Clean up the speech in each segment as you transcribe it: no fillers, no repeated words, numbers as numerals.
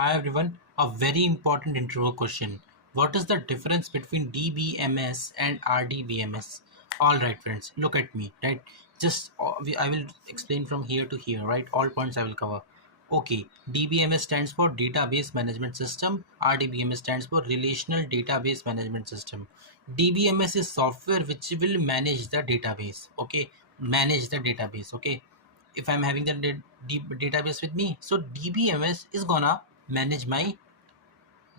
Hi everyone, a very important interview question. What is the difference between DBMS and RDBMS? Alright friends, look at me, right? I will explain from here to here, right? All points I will cover. Okay, DBMS stands for Database Management System. RDBMS stands for Relational Database Management System. DBMS is software which will manage the database. Okay, manage the database. Okay, if I'm having the database with me, so DBMS is gonna manage my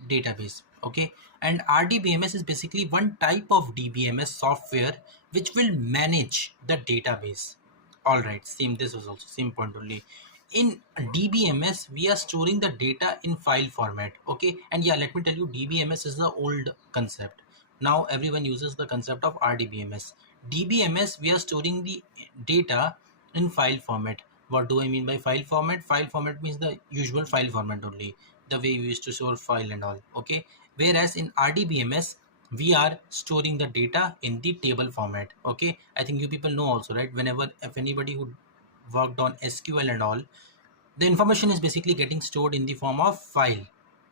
database. Okay, and RDBMS is basically one type of DBMS software which will manage the database. All right, same, this was also same point only. In DBMS we are storing the data in file format. Okay, and yeah, let me tell you, DBMS is the old concept. Now everyone uses the concept of RDBMS. DBMS, we are storing the data in file format. What do I mean by file format? File format means the usual file format only, the way we used to store file and all. Okay, whereas in RDBMS we are storing the data in the table format. Okay, I think you people know also, right? Whenever, if anybody who worked on SQL and all, the information is basically getting stored in the form of file.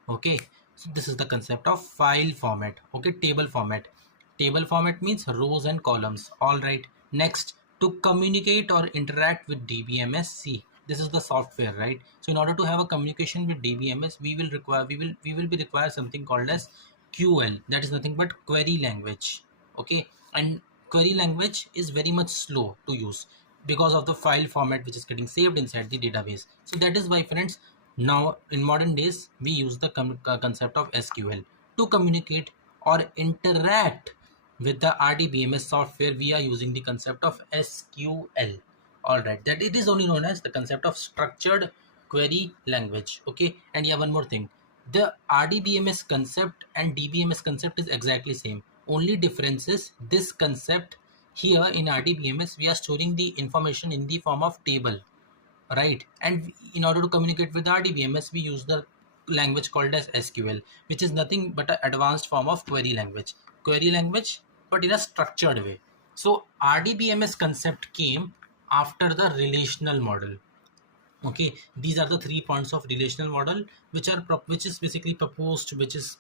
Okay, so this is the concept of file format. Okay, table format. Table format means rows and columns. All right, next, to communicate or interact with DBMS, see, this is the software, right? So in order to have a communication with DBMS, we will be require something called as QL. That is nothing but query language. Okay, and query language is very much slow to use because of the file format which is getting saved inside the database. So that is why friends, now in modern days we use the concept of SQL to communicate or interact with the RDBMS software. We are using the concept of SQL. All right, that it is only known as the concept of structured query language. Okay, and yeah, one more thing, the RDBMS concept and DBMS concept is exactly same. Only difference is this concept here in RDBMS we are storing the information in the form of table, right? And in order to communicate with RDBMS we use the language called as SQL, which is nothing but an advanced form of query language, but in a structured way. So RDBMS concept came after the relational model. Okay, these are the 3 points of relational model which is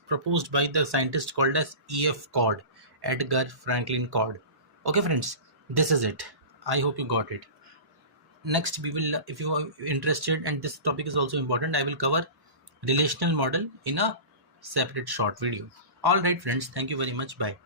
proposed by the scientist called as EF Codd, Edgar Franklin Codd. Okay friends, this is it. I hope you got it. Next we will, if you are interested and this topic is also important, I will cover relational model in a separate short video. All right friends, thank you very much. Bye.